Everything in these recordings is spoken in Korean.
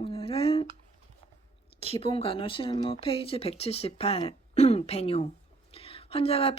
오늘은 기본간호 실무 페이지 178 배뇨. 환자가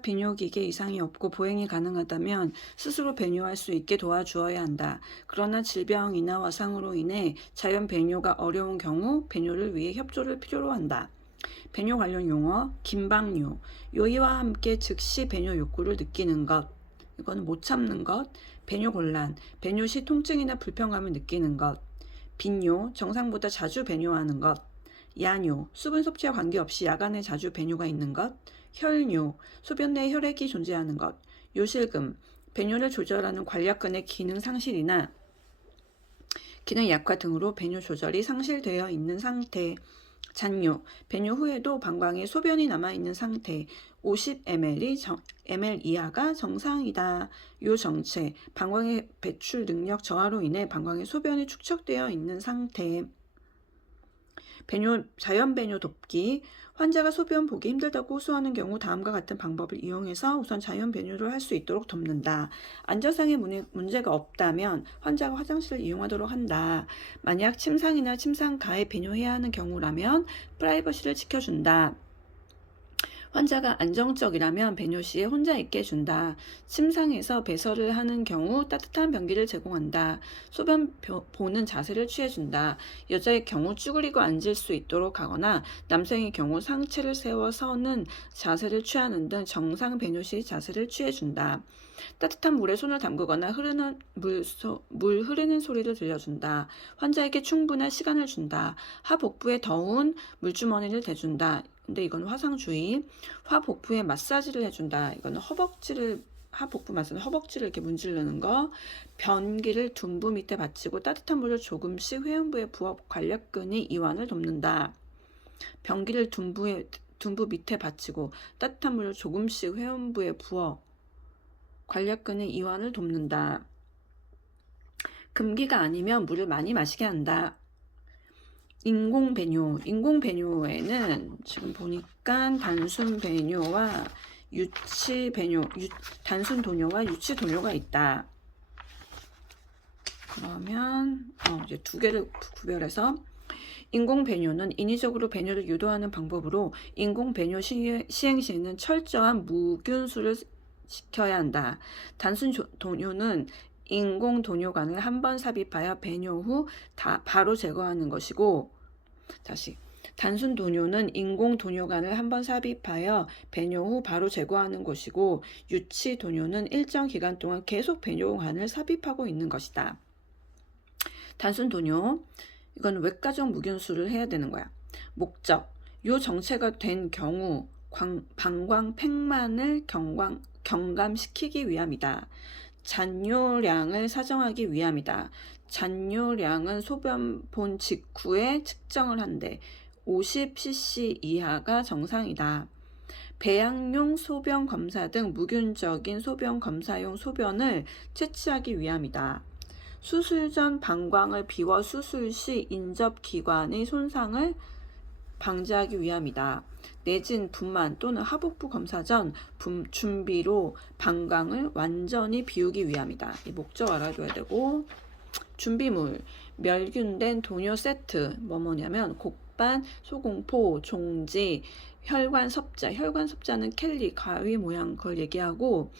비뇨기계 이상이 없고 보행이 가능하다면 스스로 배뇨할 수 있게 도와주어야 한다. 그러나 질병이나 화상으로 인해 자연 배뇨가 어려운 경우 배뇨를 위해 협조를 필요로 한다. 배뇨 관련 용어: 긴박뇨, 요의와 함께 즉시 배뇨 욕구를 느끼는 것, 이거는 못 참는 것. 배뇨 곤란, 배뇨 시 통증이나 불편감을 느끼는 것. 빈뇨, 정상보다 자주 배뇨하는 것. 야뇨, 수분 섭취와 관계없이 야간에 자주 배뇨가 있는 것. 혈뇨, 소변 내에 혈액이 존재하는 것. 요실금, 배뇨를 조절하는 관략근의 기능 상실이나 기능 약화 등으로 배뇨 조절이 상실되어 있는 상태. 잔뇨, 배뇨 후에도 방광에 소변이 남아있는 상태. 50ml 이하가 정상이다. 요정체, 방광의 배출 능력 저하로 인해 방광에 소변이 축적되어 있는 상태. 자연 배뇨 돕기. 환자가 소변 보기 힘들다고 호소하는 경우 다음과 같은 방법을 이용해서 우선 자연 배뇨를 할 수 있도록 돕는다. 안전상의 문제가 없다면 환자가 화장실을 이용하도록 한다. 만약 침상이나 침상가에 배뇨해야 하는 경우라면 프라이버시를 지켜준다. 환자가 안정적이라면 배뇨 시에 혼자 있게 해준다. 침상에서 배설을 하는 경우 따뜻한 변기를 제공한다. 소변 보는 자세를 취해준다. 여자의 경우 쭈그리고 앉을 수 있도록 하거나 남성의 경우 상체를 세워 서는 자세를 취하는 등 정상 배뇨 시 자세를 취해준다. 따뜻한 물에 손을 담그거나 물 흐르는 소리를 들려준다. 환자에게 충분한 시간을 준다. 하복부에 더운 물주머니를 대준다. 근데 이건 화상주의. 하복부에 마사지를 해준다. 이거는 하복부 마사지는 허벅지를 이렇게 문지르는 거. 변기를 둔부 밑에 받치고 따뜻한 물을 조금씩 회음부에 부어 관략근의 이완을 돕는다. 변기를 둔부 밑에 받치고 따뜻한 물을 조금씩 회음부에 부어 관략근의 이완을 돕는다. 금기가 아니면 물을 많이 마시게 한다. 인공배뇨. 인공배뇨에는 지금 보니까 단순배뇨와 유치배뇨, 단순도뇨와 유치도뇨가 있다. 그러면 이제 두 개를 구별해서 인공배뇨는 인위적으로 배뇨를 유도하는 방법으로 인공배뇨 시행 시에는 철저한 무균수를 지켜야 한다. 단순도뇨는 인공도뇨관을 한 번 삽입하여 배뇨 후 바로 제거하는 것이고, 단순도뇨는 인공도뇨관을 한 번 삽입하여 배뇨 후 바로 제거하는 것이고, 유치도뇨는 일정 기간 동안 계속 배뇨관을 삽입하고 있는 것이다. 단순도뇨, 이건 외과적 무균수를 해야 되는 거야. 목적, 요 정체가 된 경우 방광 팽만을 경감시키기 위함이다. 잔뇨량을 사정하기 위함이다. 잔뇨량은 소변 본 직후에 측정을 한대. 50cc 이하가 정상이다. 배양용 소변 검사 등 무균적인 소변 검사용 소변을 채취하기 위함이다. 수술 전 방광을 비워 수술 시 인접기관의 손상을 방지하기 위함이다. 내진 분만 또는 하복부 검사 전 준비로 방광을 완전히 비우기 위함이다. 이 목적 알아줘야 되고, 준비물, 멸균된 도뇨 세트, 뭐냐면 곡반, 소공포, 종지, 혈관섭자는 켈리, 가위 모양 그걸 얘기하고,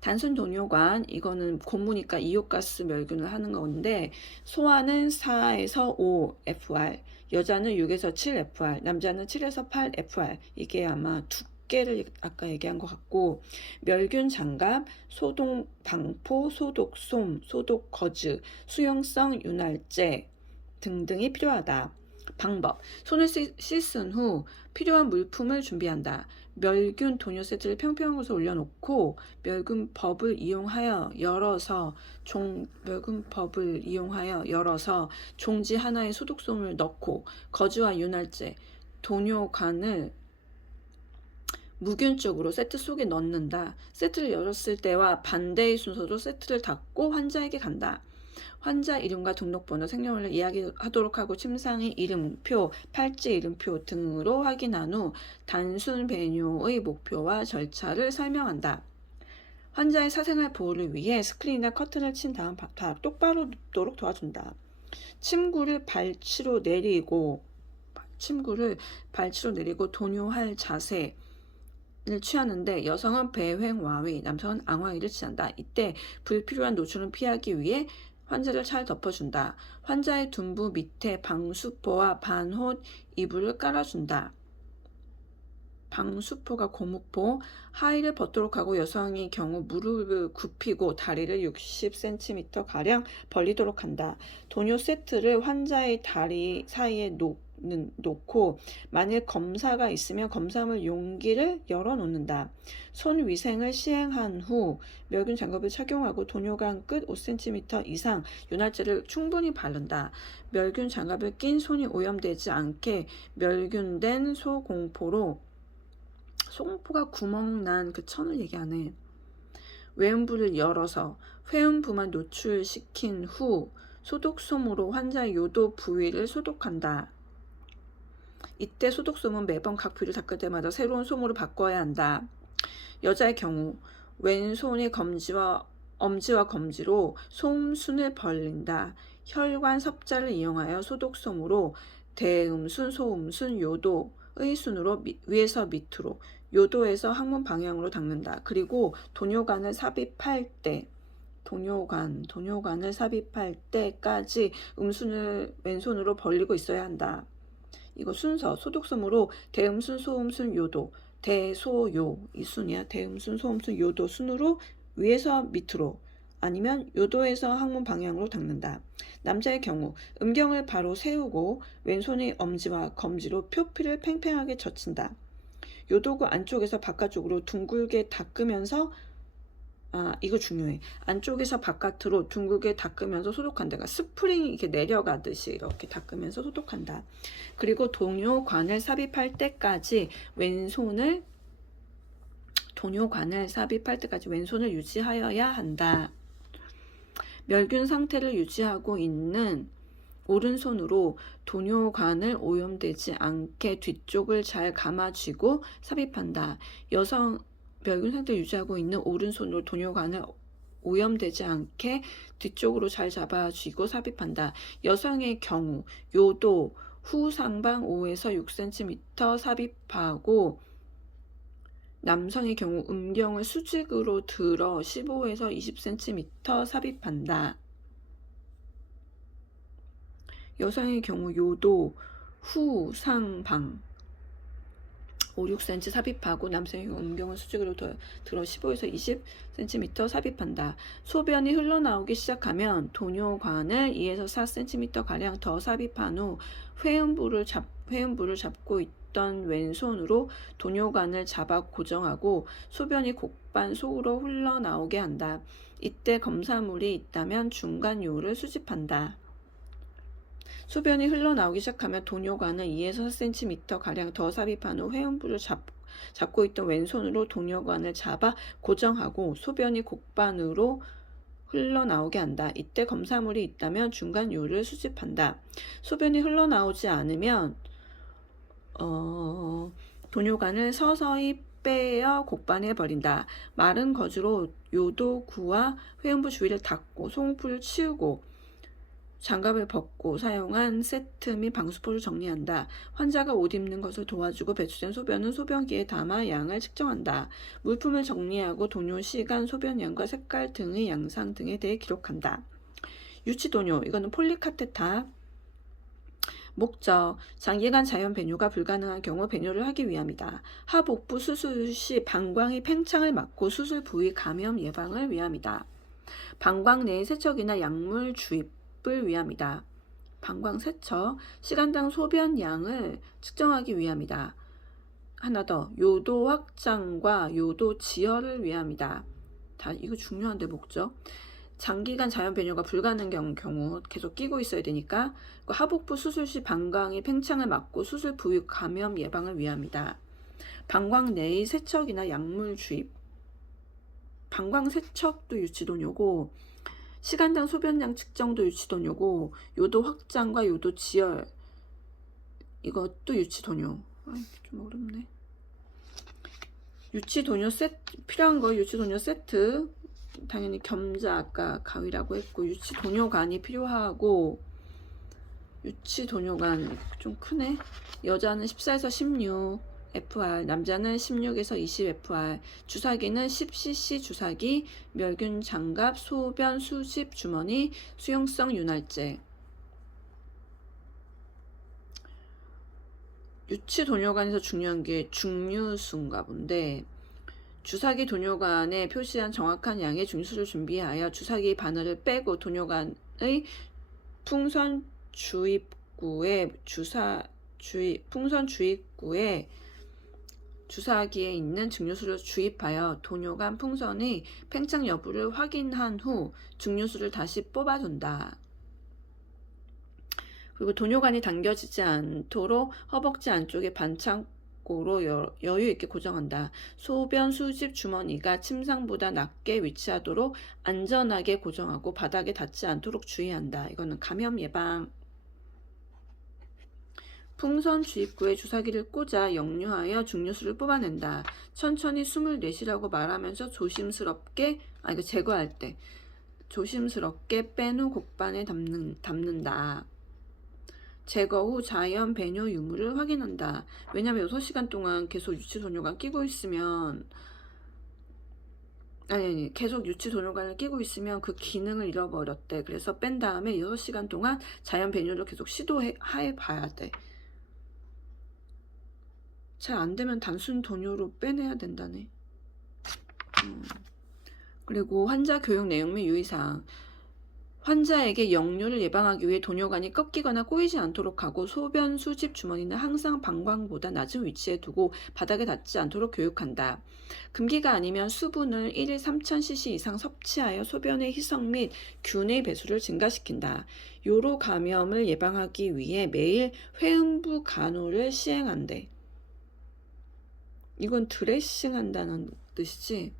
단순도뇨관, 이거는 고무니까 이온가스 멸균을 하는 건데, 소아는 4에서 5 FR, 여자는 6에서 7 FR, 남자는 7에서 8 FR. 이게 아마 두께를 아까 얘기한 것 같고, 멸균 장갑, 소독 방포, 소독 솜, 소독 거즈, 수용성 윤활제 등등이 필요하다. 방법, 손을 씻은 후 필요한 물품을 준비한다. 멸균 도뇨 세트를 평평한 곳에 올려놓고 멸균법을 이용하여 열어서 종지 하나에 소독솜을 넣고 거즈와 윤활제, 도뇨관을 무균적으로 세트 속에 넣는다. 세트를 열었을 때와 반대의 순서로 세트를 닫고 환자에게 간다. 환자 이름과 등록번호, 생년월일 이야기하도록 하고 침상의 이름표, 팔찌 이름표 등으로 확인한 후 단순 배뇨의 목표와 절차를 설명한다. 환자의 사생활 보호를 위해 스크린이나 커튼을 친 다음 똑바로 눕도록 도와준다. 침구를 발치로 내리고 도뇨할 자세를 취하는데 여성은 배횡와위, 남성은 앙와위를 취한다. 이때 불필요한 노출은 피하기 위해 환자를 잘 덮어준다. 환자의 둔부 밑에 방수포와 반옷 이불을 깔아준다. 방수포가 고무포, 하의를 벗도록 하고 여성의 경우 무릎을 굽히고 다리를 60cm 가량 벌리도록 한다. 도뇨 세트를 환자의 다리 사이에 놓고 만일 검사가 있으면 검사물 용기를 열어놓는다. 손 위생을 시행한 후 멸균 장갑을 착용하고 도뇨관 끝 5cm 이상 윤활제를 충분히 바른다. 멸균 장갑을 낀 손이 오염되지 않게 멸균된 소공포가 구멍난 그 천을 얘기하네. 외음부를 열어서 회음부만 노출시킨 후 소독솜으로 환자의 요도 부위를 소독한다. 이때 소독솜은 매번 각 부위를 닦을 때마다 새로운 솜으로 바꿔야 한다. 여자의 경우 왼손의 엄지와 검지로 솜순을 벌린다. 혈관 섭자를 이용하여 소독솜으로 대음순, 소음순, 요도의 순으로 위에서 밑으로, 요도에서 항문 방향으로 닦는다. 그리고 도뇨관을 삽입할 때까지 음순을 왼손으로 벌리고 있어야 한다. 이거 순서, 소독솜으로 대음순, 소음순, 요도, 대소요 이 순이야. 대음순, 소음순, 요도 순으로 위에서 밑으로 아니면 요도에서 항문 방향으로 닦는다. 남자의 경우 음경을 바로 세우고 왼손의 엄지와 검지로 표피를 팽팽하게 젖힌다. 요도구 안쪽에서 바깥쪽으로 둥글게 닦으면서 이거 중요해. 안쪽에서 바깥으로 둥글게 닦으면서 소독한다. 그러니까 스프링이 이렇게 내려가듯이 이렇게 닦으면서 소독한다. 그리고 도뇨관을 삽입할 때까지 왼손을 유지하여야 한다. 멸균 상태를 유지하고 있는 오른손으로 도뇨관을 오염되지 않게 뒤쪽을 잘 감아쥐고 삽입한다. 멸균 상태를 유지하고 있는 오른손으로 도뇨관을 오염되지 않게 뒤쪽으로 잘 잡아쥐고 삽입한다. 여성의 경우 요도 후상방 5에서 6cm 삽입하고 남성의 경우 음경을 수직으로 들어 15에서 20cm 삽입한다. 여성의 경우 요도 후상방 5, 6cm 삽입하고 남성의 경우 음경을 수직으로 들어 15에서 20cm 삽입한다. 소변이 흘러나오기 시작하면 도뇨관을 2에서 4cm 가량 더 삽입한 후 회음부를 잡고 있던 왼손으로 도뇨관을 잡아 고정하고 소변이 곡반 속으로 흘러나오게 한다. 이때 검사물이 있다면 중간 요를 수집한다. 소변이 흘러나오기 시작하면 도뇨관을 2에서 4cm 가량 더 삽입한 후 회음부를 잡고 있던 왼손으로 도뇨관을 잡아 고정하고 소변이 곡반으로 흘러나오게 한다. 이때 검사물이 있다면 중간 요를 수집한다. 소변이 흘러나오지 않으면 도뇨관을 서서히 빼어 곡반에 버린다. 마른 거즈로 요도구와 회음부 주위를 닦고 송풀을 치우고 장갑을 벗고 사용한 세트 및 방수포를 정리한다. 환자가 옷 입는 것을 도와주고 배출된 소변은 소변기에 담아 양을 측정한다. 물품을 정리하고 도뇨 시간, 소변량과 색깔 등의 양상 등에 대해 기록한다. 유치도뇨, 이거는 폴리카테타. 목적, 장기간 자연 배뇨가 불가능한 경우 배뇨를 하기 위함이다. 하복부 수술 시 방광의 팽창을 막고 수술 부위 감염 예방을 위함이다. 방광 내의 세척이나 약물 주입을 위함이다. 방광 세척, 시간당 소변량을 측정하기 위함이다. 하나 더, 요도 확장과 요도 지혈을 위함이다. 다 이거 중요한데 목적. 장기간 자연 배뇨가 불가능한 경우 계속 끼고 있어야 되니까 하복부 수술 시 방광의 팽창을 막고 수술 부위 감염 예방을 위함이다. 방광 내의 세척이나 약물 주입. 방광 세척도 유치도뇨고 시간당 소변량 측정도 유치도뇨고 요도 확장과 요도 지혈 이것도 유치도뇨. 좀 어렵네. 유치도뇨 세트 필요한 거 유치도뇨 세트 당연히 겸자 아까 가위라고 했고 유치도뇨관이 필요하고 유치 도뇨관 좀 크네. 여자는 14에서 16 FR, 남자는 16에서 20 FR, 주사기는 10cc 주사기, 멸균 장갑, 소변 수집 주머니, 수용성 윤활제. 유치 도뇨관에서 중요한 게 중류수인가 본데, 주사기 도뇨관에 표시한 정확한 양의 중류수를 준비하여 주사기 바늘을 빼고 도뇨관의 풍선 주입구에 풍선 주입구에 주사기에 있는 증류수를 주입하여 도뇨관 풍선의 팽창 여부를 확인한 후 증류수를 다시 뽑아준다. 그리고 도뇨관이 당겨지지 않도록 허벅지 안쪽에 반창고로 여유 있게 고정한다. 소변 수집 주머니가 침상보다 낮게 위치하도록 안전하게 고정하고 바닥에 닿지 않도록 주의한다. 이거는 감염 예방. 풍선 주입구에 주사기를 꽂아 역류하여 증류수를 뽑아낸다. 천천히 숨을 내쉬라고 말하면서 조심스럽게, 이거 제거할 때 조심스럽게 뺀 후 곡반에 담는다. 제거 후 자연 배뇨 유무를 확인한다. 왜냐면 6시간 동안 계속 유치 도뇨관 끼고 있으면 계속 유치 도뇨관을 끼고 있으면 그 기능을 잃어버렸대. 그래서 뺀 다음에 6시간 동안 자연 배뇨를 계속 시도해 봐야 돼. 잘 안 되면 단순 도뇨로 빼내야 된다네. 그리고 환자 교육 내용 및 유의사항. 환자에게 역류를 예방하기 위해 도뇨관이 꺾이거나 꼬이지 않도록 하고 소변 수집 주머니는 항상 방광보다 낮은 위치에 두고 바닥에 닿지 않도록 교육한다. 금기가 아니면 수분을 1일 3000cc 이상 섭취하여 소변의 희석 및 균의 배수를 증가시킨다. 요로 감염을 예방하기 위해 매일 회음부 간호를 시행한대. 이건 드레싱 한다는 뜻이지.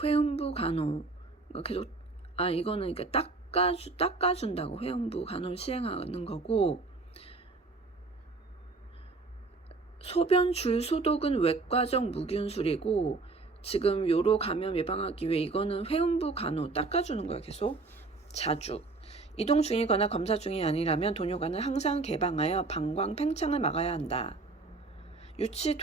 회음부 간호 계속 이거는 그러니까 닦아준다고 회음부 간호를 시행하는 거고, 소변 줄 소독은 외과적 무균술이고, 지금 요로 감염 예방하기 위해 이거는 회음부 간호 닦아주는 거야. 계속 자주. 이동 중이거나 검사 중이 아니라면 도뇨관을 항상 개방하여 방광 팽창을 막아야 한다. 유치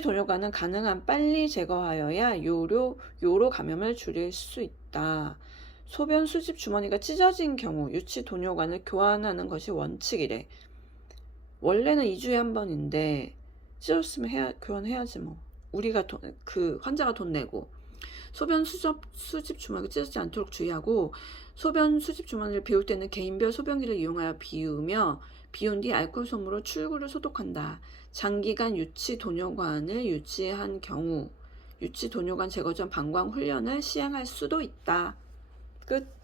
도뇨관은 가능한 빨리 제거하여야 요로 감염을 줄일 수 있다. 소변 수집 주머니가 찢어진 경우 유치 도뇨관을 교환하는 것이 원칙이래. 원래는 2주에 한 번인데 찢어졌으면 교환해야지 뭐. 우리가 환자가 돈 내고. 소변 수집 주머니가 찢어지지 않도록 주의하고, 소변 수집 주머니를 비울 때는 개인별 소변기를 이용하여 비운 뒤 알코올 솜으로 출구를 소독한다. 장기간 유치 도뇨관을 유치한 경우 유치 도뇨관 제거 전 방광 훈련을 시행할 수도 있다. 끝.